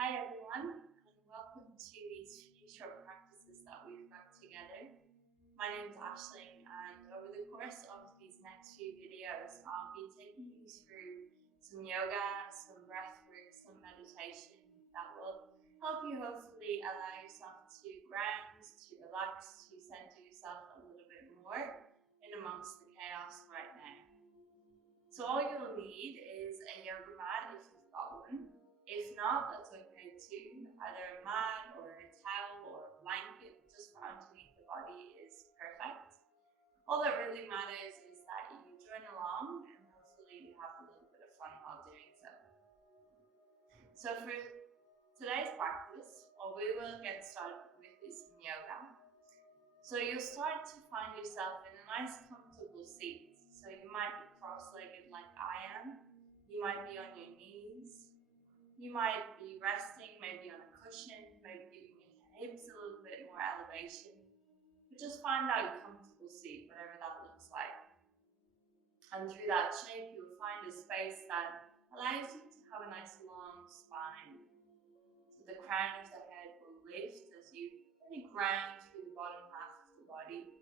Hi everyone, and welcome to these few short practices that we've got together. My name is Aisling, and over the course of these next few videos, I'll be taking you through some yoga, some breath work, some meditation that will help you hopefully allow yourself to ground, to relax, to center yourself a little bit more in amongst the chaos right now. So all you'll need is a yoga mat if you've got one. If not, that's okay too. Either a mat or a towel or a blanket just for underneath the body is perfect. All that really matters is that you join along and hopefully you have a little bit of fun while doing so. So for today's practice, what we will get started with is some yoga. So you'll start to find yourself in a nice comfortable seat. So you might be cross-legged like I am. You might be on your knees. You might be resting maybe on a cushion, maybe giving your hips a little bit more elevation. But just find that comfortable seat, whatever that looks like. And through that shape, you'll find a space that allows you to have a nice long spine. So the crown of the head will lift as you really ground through the bottom half of the body.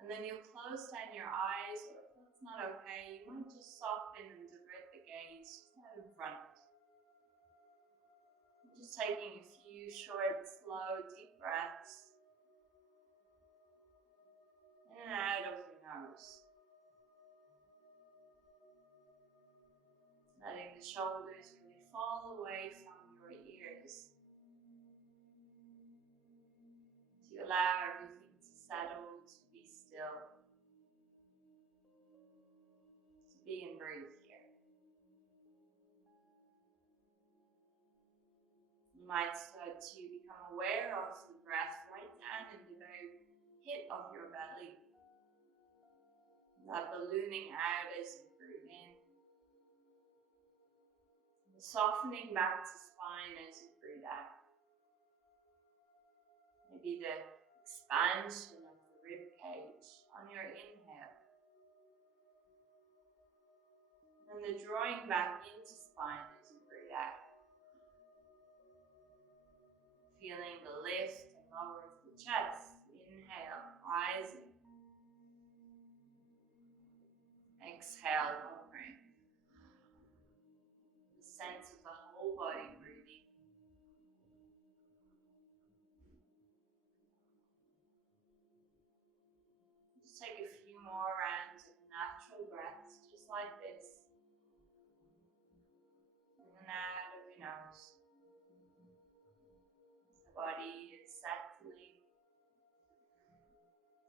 And then you'll close down your eyes, or if that's not okay, you might just soften and divert the gaze just out in front. Just taking a few short, slow, deep breaths in and out of your nose. Letting the shoulders really fall away from your ears. To allow everything to settle, to be still. To be and breathe here. You might start to become aware of the breath right down in the very pit of your belly. That ballooning out as you breathe in. And softening back to spine as you breathe out. Maybe the expansion of the rib cage on your inhale. And the drawing back into spine as you breathe out. Feeling the lift and lower of the chest. Inhale, rising. Exhale, lowering. The sense of the whole body breathing. Just take a few more rounds of natural breaths, just like this. In and out of your nose. The body is settling.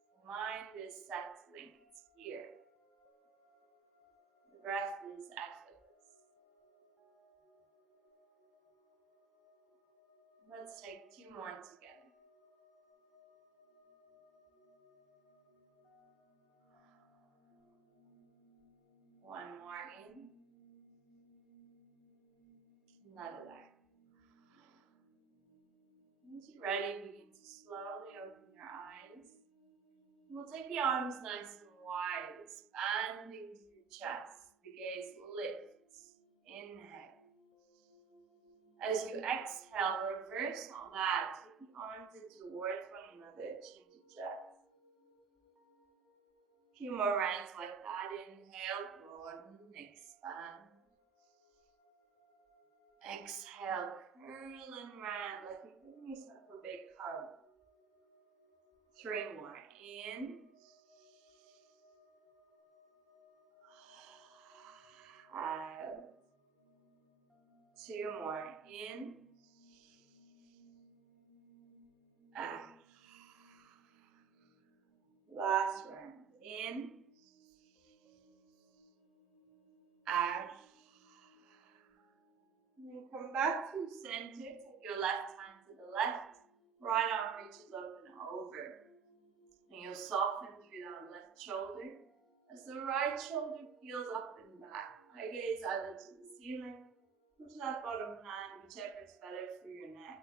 The mind is settling. It's here. The breath is effortless. Let's take two more together. One more in. Another out. Once you're ready, begin to slowly open your eyes. And we'll take the arms nice and wide, expanding through your chest. The gaze lifts. Inhale. As you exhale, reverse all that. Take the arms in towards one another, chin to chest. A few more rounds like that. Inhale, broaden, expand. Exhale, curl and round like you're giving yourself a big hug. 3 more. In. Out. 2 more. In. Out. Last round. In. Out. And then come back to center. Take your left hand to the left. Right arm reaches up and over. And you'll soften through that left shoulder as the right shoulder peels up and back. Eye gaze either to the ceiling or to that bottom hand, whichever is better for your neck.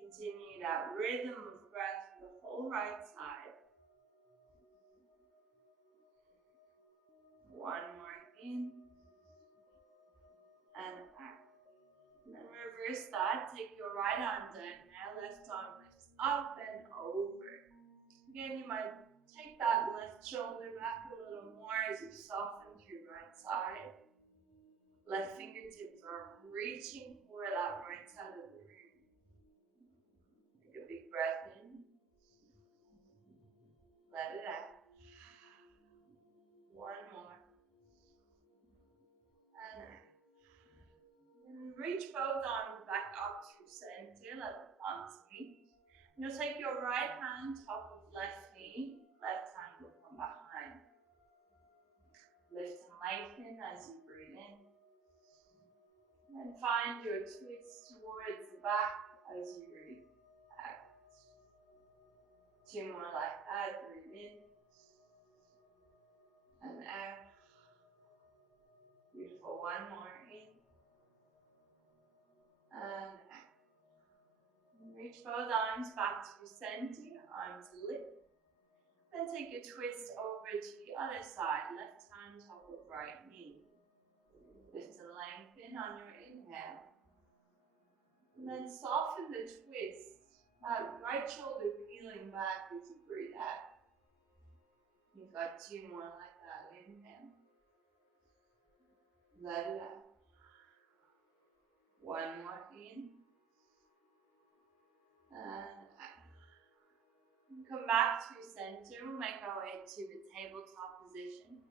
Continue that rhythm of breath for the whole right side. 1 more in and out. reverse that. Take your right arm down now. Left arm lifts up and over. Again, you might take that left shoulder back a little more as you soften through right side. Left fingertips are reaching for that right side of the room. Take a big breath in. Let it out. One more. And out. And reach both arms back up through center. Let the palms meet. You'll take your right hand top of left knee. Left hand will come behind. Lift and lengthen as you breathe in. And find your twist towards the back as you breathe out. Two more like that. Breathe in. And out. Beautiful. One more in. And out. And reach both arms back to center. Arms lift. Then take a twist over to the other side. Left hand top of right knee. Lift and lengthen on your inhale. And then soften the twist. That right shoulder peeling back as you breathe out. You've got two more like that. Inhale. Let it out. One more in. And out. And come back through center. We'll make our way to a tabletop position.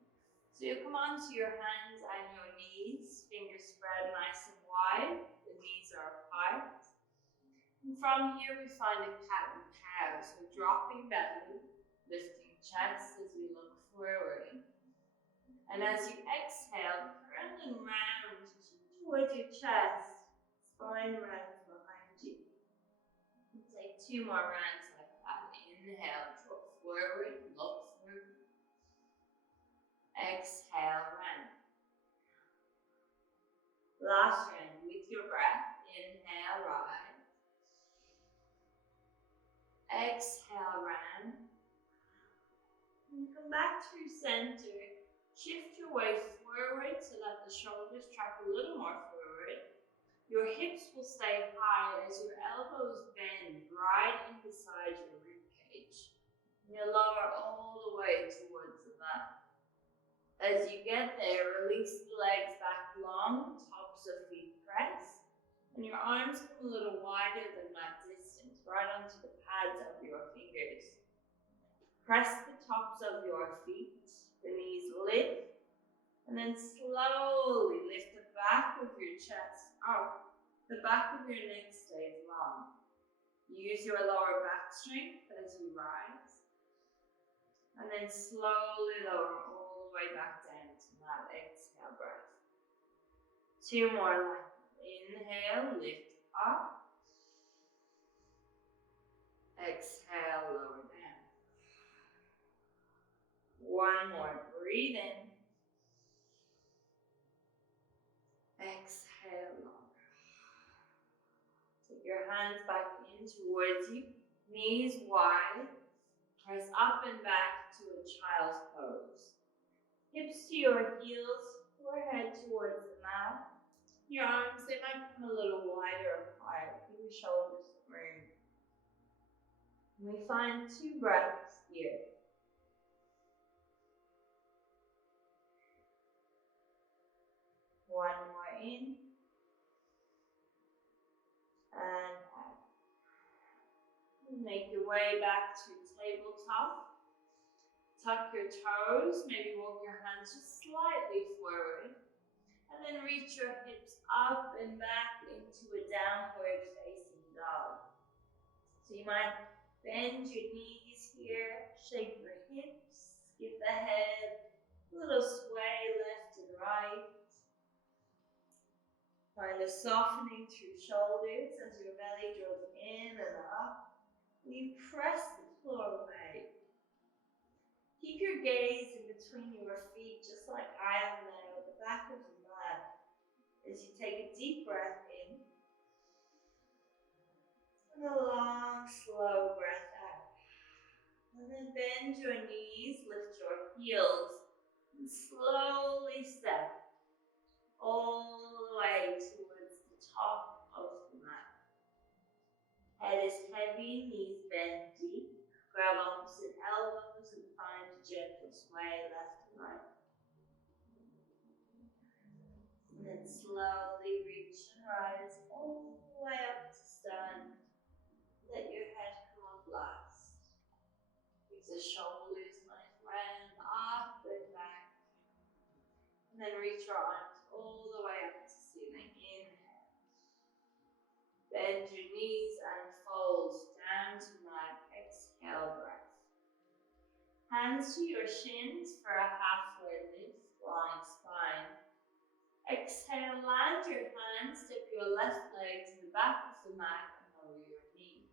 So you'll come onto your hands and your knees. Fingers spread nice and wide. The knees are apart. And from here we find a cat and cow. So dropping belly, lifting chest as we look forward. And as you exhale, curling round towards your chest, spine rounds behind you. And take two more rounds like that. Inhale, drop forward, look forward. Exhale, round. Last round with your breath. Inhale, rise. Exhale, round. And come back to center. Shift your weight forward so that the shoulders track a little more forward. Your hips will stay high as your elbows bend right in beside your rib cage. And you'll lower all the way towards the mat. As you get there, release the legs back long, tops of feet press, and your arms come a little wider than that distance, right onto the pads of your fingers. Press the tops of your feet, the knees lift, and then slowly lift the back of your chest up. The back of your neck stays long. Use your lower back strength as you rise, and then slowly lower all the way back down to that exhale breath. Two more like that. Inhale, lift up. Exhale, lower down. One more, breathe in. Exhale, lower. Take your hands back in towards you, knees wide. Press up and back to a child's pose. Hips to your heels, forehead towards the mat. Your arms, they might come a little wider apart. Give your shoulders some room. And we find two breaths here. One more in. And out. And make your way back to tabletop. Tuck your toes, maybe walk your hands just slightly forward. And then reach your hips up and back into a downward facing dog. So you might bend your knees here, shake your hips, give the head a little sway left and right. Find a softening through shoulders as your belly draws in and up. And you press the floor away. Keep your gaze in between your feet, just like I am now, at the back of the mat. As you take a deep breath in, and a long, slow breath out. And then bend your knees, lift your heels, and slowly step all the way towards the top of the sway left and right. And then slowly reach and rise all the way up to stand. Let your head come up last. Keep the shoulders nice round, up and back. And then reach your arms all the way up to ceiling. Inhale. Bend your knees and fold down to mat. Exhale, breath. Hands to your shins for a halfway lift, long spine. Exhale, land your hands, step your left leg to the back of the mat and lower your knee.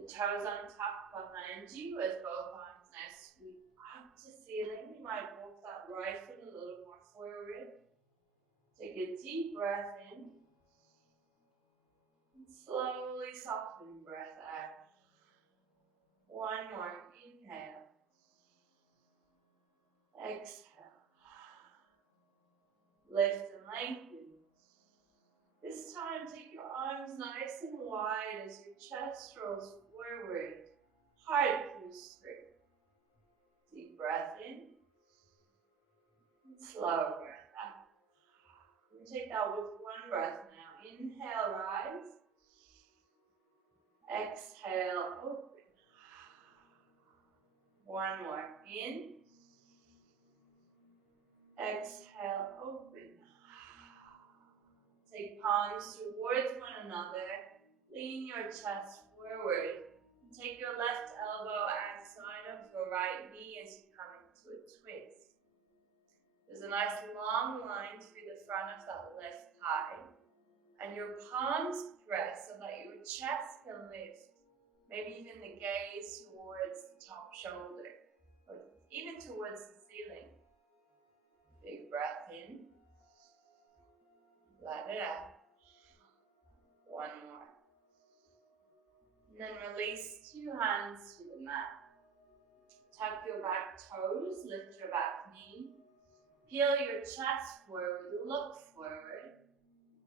The toes on top behind you as both arms now sweep up to ceiling. You might walk that right foot a little more forward. Take a deep breath in. And slowly soften breath out. One more. Inhale. Exhale. Lift and lengthen. This time, take your arms nice and wide as your chest rolls forward. Heart pulls through. Deep breath in. And slow breath out. We take that with one breath now. Inhale, rise. Exhale, open. One more. In. Exhale, open. Take palms towards one another. Lean your chest forward. And take your left elbow outside of your right knee as you come into a twist. There's a nice long line through the front of that left thigh. And your palms press so that your chest can lift. Maybe even the gaze towards the top shoulder. Or even towards the ceiling. Big breath in. Let it out. One more. And then release two hands to the mat. Tuck your back toes, lift your back knee. Peel your chest forward, look forward.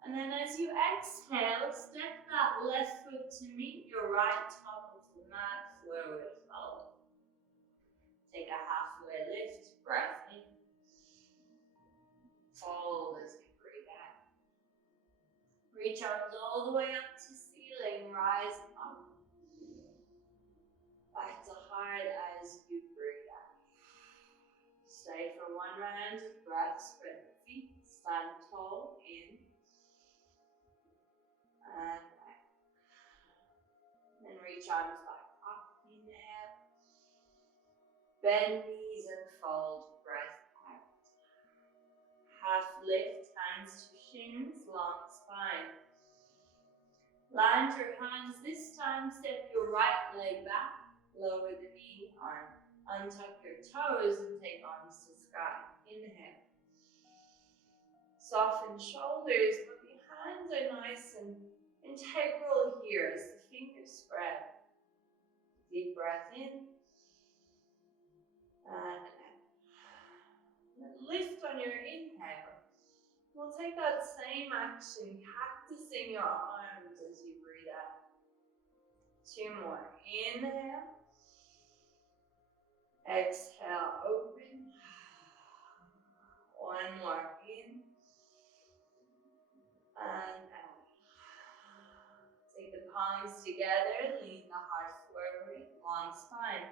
And then as you exhale, step that left foot to meet your right top of the mat, forward fold. Take a halfway lift, breath in. Fold as you breathe out. Reach arms all the way up to ceiling, rise up. Back to heart as you breathe out. Stay for one round of breath, spread the feet, stand tall, in. And out. Then reach arms back up, inhale. Bend knees and fold, breath out. Half lift, hands to shins, long spine. Land your hands, this time step your right leg back, lower the knee, arm. Untuck your toes and take arms to sky. Inhale. Soften shoulders, but the hands are nice and integral here as the fingers spread. Deep breath in. And out. And lift on your inhale. We'll take that same action, cactusing your arms as you breathe out. Two more. Inhale. Exhale, open. One more. In. And out. Take the palms together, lean the heart forward, long spine.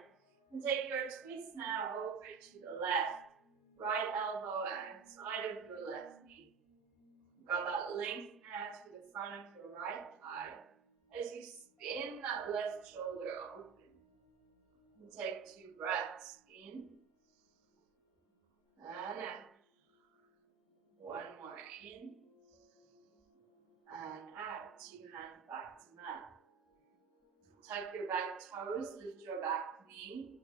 And take your twist now over to the left. Right elbow outside of your left knee. Got that length now through the front of your right thigh. As you spin that left shoulder open. And take two breaths in. And out. One more in. And out. Two hands back to mat. Tuck your back toes, lift your back knee.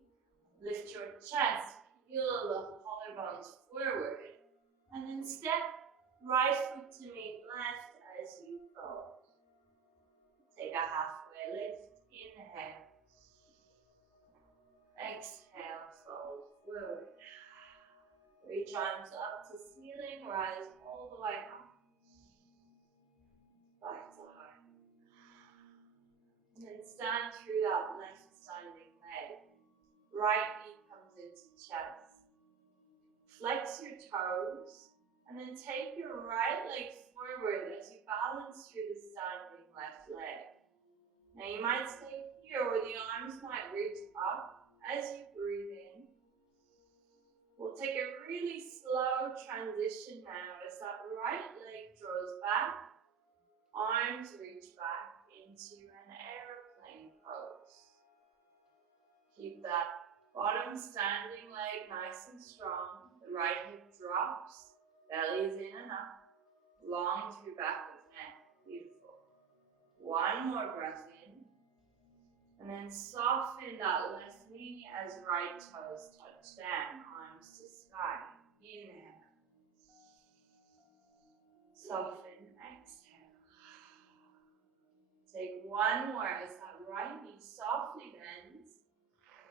Lift your chest, peel the collarbones forward. And then step right foot to meet left as you fold. Take a halfway lift. Inhale. Exhale, fold forward. Reach arms up to ceiling, rise all the way up. Back to heart. And then stand through that left standing leg. Right knee comes into chest. flex your toes, and then take your right leg forward as you balance through the standing left leg. Now you might stay here where the arms might reach up as you breathe in. We'll take a really slow transition now as that right leg draws back, arms reach back into an airplane pose. Keep that bottom standing leg nice and strong. The right hip drops, belly's in and up, long through back of neck. Beautiful. One more breath in. And then soften that left knee as right toes touch down, arms to sky. Inhale. Soften, exhale. Take one more as that right knee softly bends.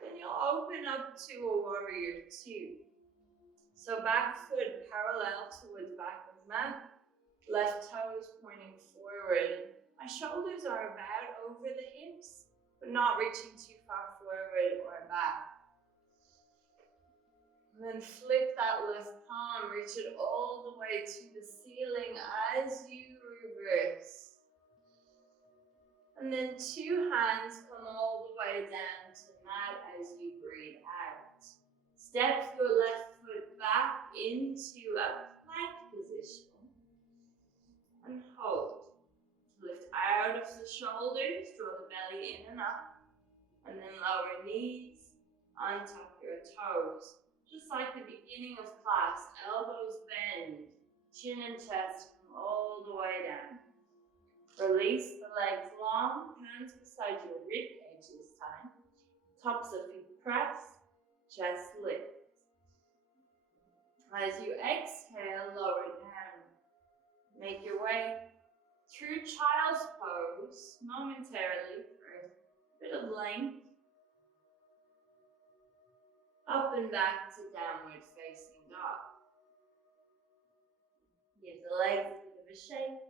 Then you'll open up to a warrior two. So back foot parallel towards back of mat, left toes pointing forward. My shoulders are about over the hips, but not reaching too far forward or back. And then flip that left palm, reach it all the way to the ceiling as you reverse. And then two hands come all the way down to mat as you breathe out. Step your left foot back into a plank position and hold. Lift out of the shoulders, draw the belly in and up, and then lower knees, untuck your toes. Just like the beginning of class, elbows bend, chin and chest come all the way down. Release the legs long, hands beside your rib cage this time. Tops of feet press, chest lift. As you exhale, lower down. Make your way through child's pose momentarily for a bit of length. Up and back to downward facing dog. Give the legs a bit of a shake.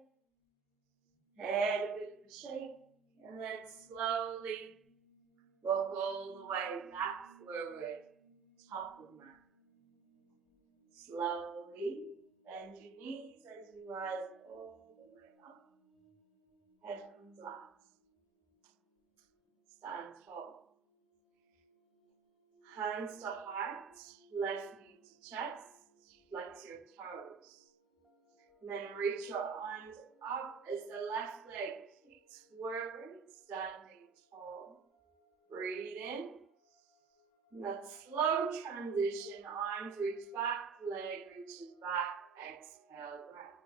Head a bit of a shake, and then slowly walk all the way back forward, top of mat. Slowly bend your knees as you rise all the way up. Head comes last. Stand tall. Hands to heart, left knee to chest, flex your toes. And then reach your arms up as the left leg kicks forward, standing tall. Breathe in. And that slow transition, arms reach back, leg reaches back, exhale, breath.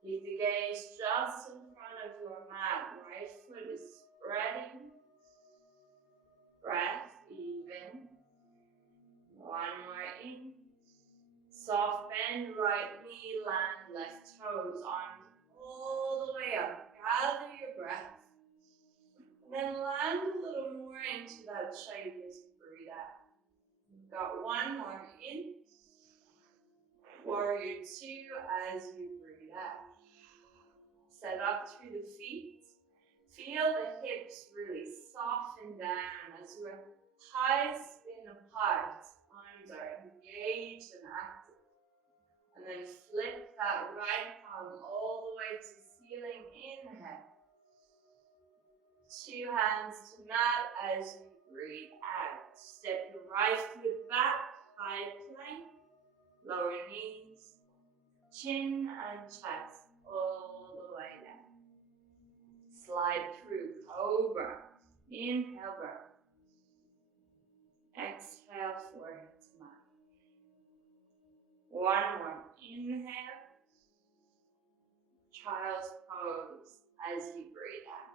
Keep the gaze just in front of your mat. Right foot is spreading. Breath even. One more in. Soft bend, right knee, land, left toes, arms all the way up. Gather your breath. And then land a little more into that shape as you breathe out. You've got one more in. Warrior two as you breathe out. Set up through the feet. Feel the hips really soften down as your thighs spin apart. Arms are engaged and active. And then flip that right palm all the way to ceiling. Inhale. Two hands to mat as you breathe out. Step your right foot back, high plank. Lower knees, chin and chest all the way down. Slide through cobra. Inhale, breath. Exhale, forehead to mat. One more. Inhale. Child's pose as you breathe out.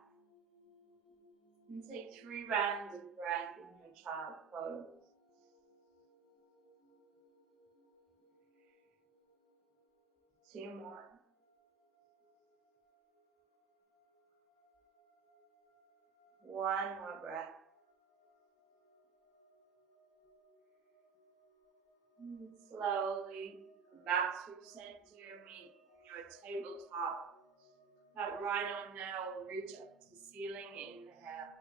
And take 3 rounds of breath in your child pose. Two more. One more breath. And slowly come back through center, meet in your tabletop. That right arm now will reach up to ceiling. Inhale.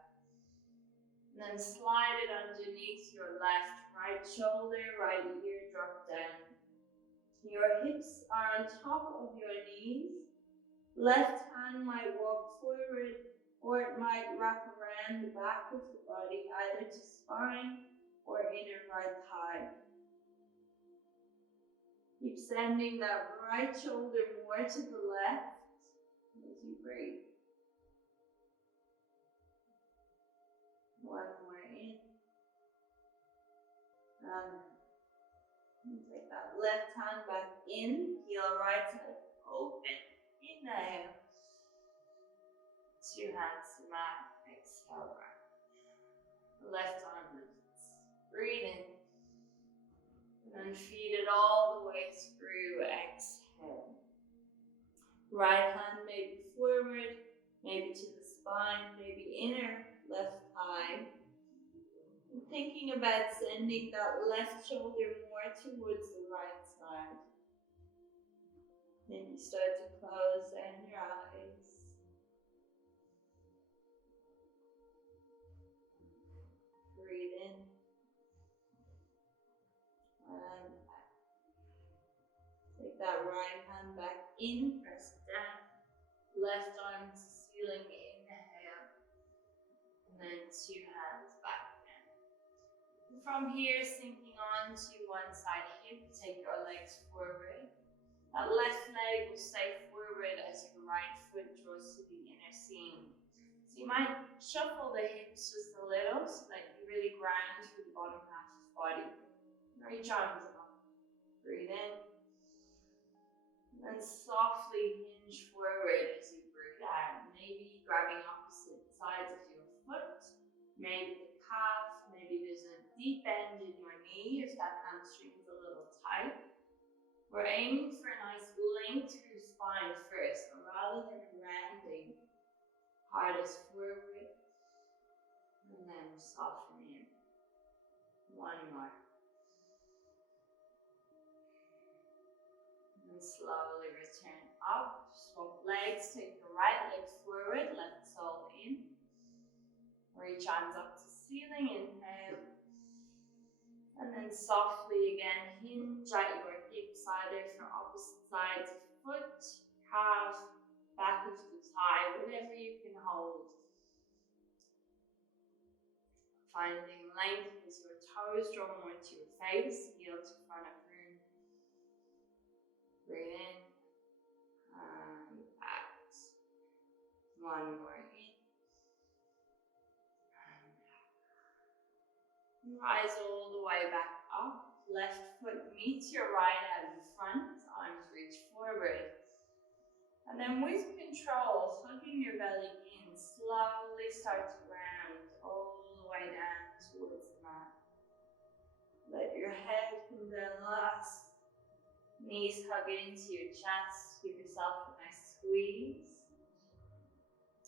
then slide it underneath your left, right shoulder, right ear, drop down. Your hips are on top of your knees. Left hand might walk forward, or it might wrap around the back of the body, either to spine or inner right thigh. Keep sending that right shoulder more to the left as you breathe. One more in. And take that left hand back in, heel right side open. Inhale. Two hands to mat. Exhale, breath. Left arm lifts. Breathe in. And then feed it all the way through. Exhale. Right hand maybe forward, maybe to the spine, maybe inner left thigh. And thinking about sending that left shoulder more towards the right side. Then you start to close down your eyes. Breathe in. And out. Take that right hand back in, press it down. Left arm to ceiling, inhale. And then two hands back down. From here, sinking on to one side hip, take your legs forward. That left leg will stay forward as your right foot draws to the inner seam. So you might shuffle the hips just a little so that you really ground through the bottom half of the body. Reach arms up. Breathe in. And softly hinge forward as you breathe out. Maybe grabbing opposite sides of your foot. Maybe the calf. Maybe there's a deep bend in your knee if that hamstring is a little tight. We're aiming for a nice length through spine first. So rather than rounding, hardest forward. And then soften in. One more. And slowly return up. Swap legs. Take the right leg forward. Left sole in. Reach arms up to ceiling. Inhale. And then softly again hinge at your hips either for opposite sides of foot, calf, back of the thigh, whatever you can hold. Finding length as your toes draw more to your face, heel to front of room. Breathe in and out. One more in. And out. Rise all the way back up. Left foot meets your right out in front. Arms reach forward. And then with control, hugging your belly in, slowly start to round all the way down towards the mat. Let your head come down last. Knees hug into your chest. Give yourself a nice squeeze.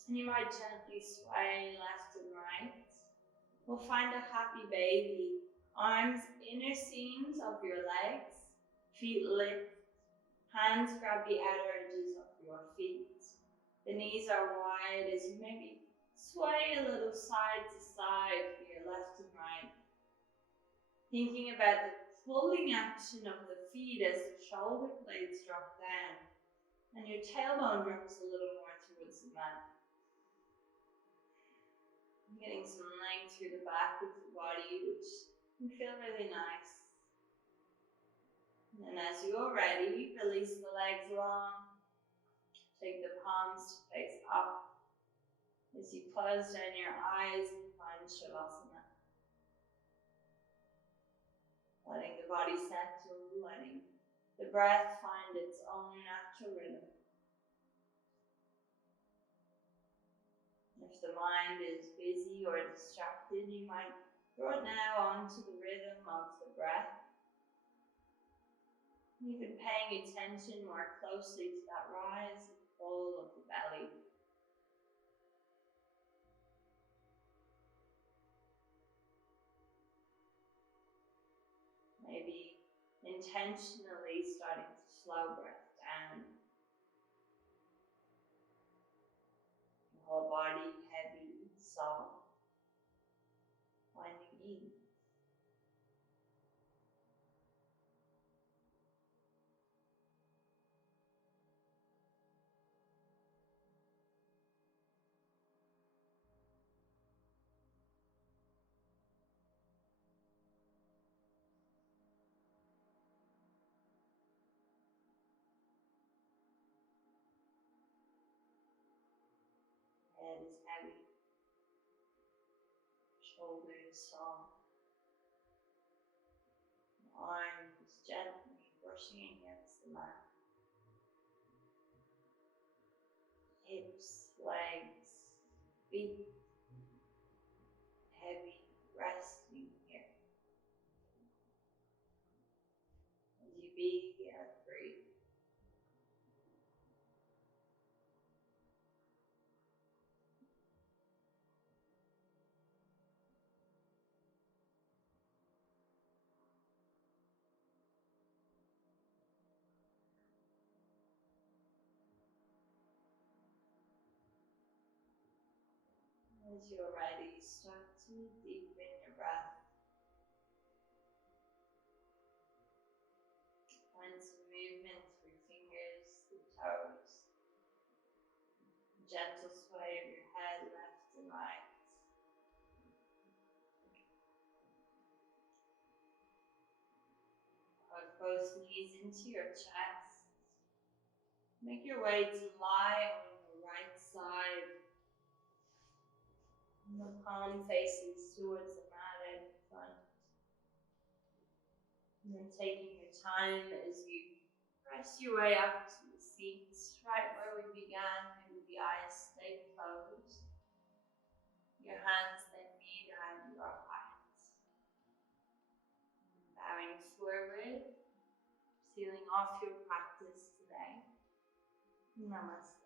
And you might gently sway left and right. We'll find a happy baby. Arms inner seams of your legs. Feet lift. Hands grab the outer edges of your feet. The knees are wide as you maybe sway a little side to side here, left and right. Thinking about the pulling action of the feet as the shoulder blades drop down and your tailbone drops a little more towards the mat. Getting some length through the back of the body, which can feel really nice. And as you're ready, release the legs long. Take the palms to face up. As you close down your eyes and find Shavasana. Letting the body settle, letting the breath find its own natural rhythm. If the mind is busy or distracted, you might draw it now onto the rhythm of the breath. Even paying attention more closely to that rise and fall of the belly. Maybe intentionally starting to slow breath down. The whole body heavy, soft. ease. Head is heavy, shoulders soft, arms gently brushing against the mat, hips, legs, feet heavy, resting here. As you begin and breathe. As you're ready, start to deepen your breath. Find some movement through fingers, the toes. Gentle sway of your head left and right. Hug both knees into your chest. Make your way to lie on your right side. And the palm faces towards the mat out in front. And then taking your time as you press your way up to the seats, right where we began. Maybe the eyes stay closed. Your hands then meet at your heart. Bowing forward, sealing off your practice today. Namaste.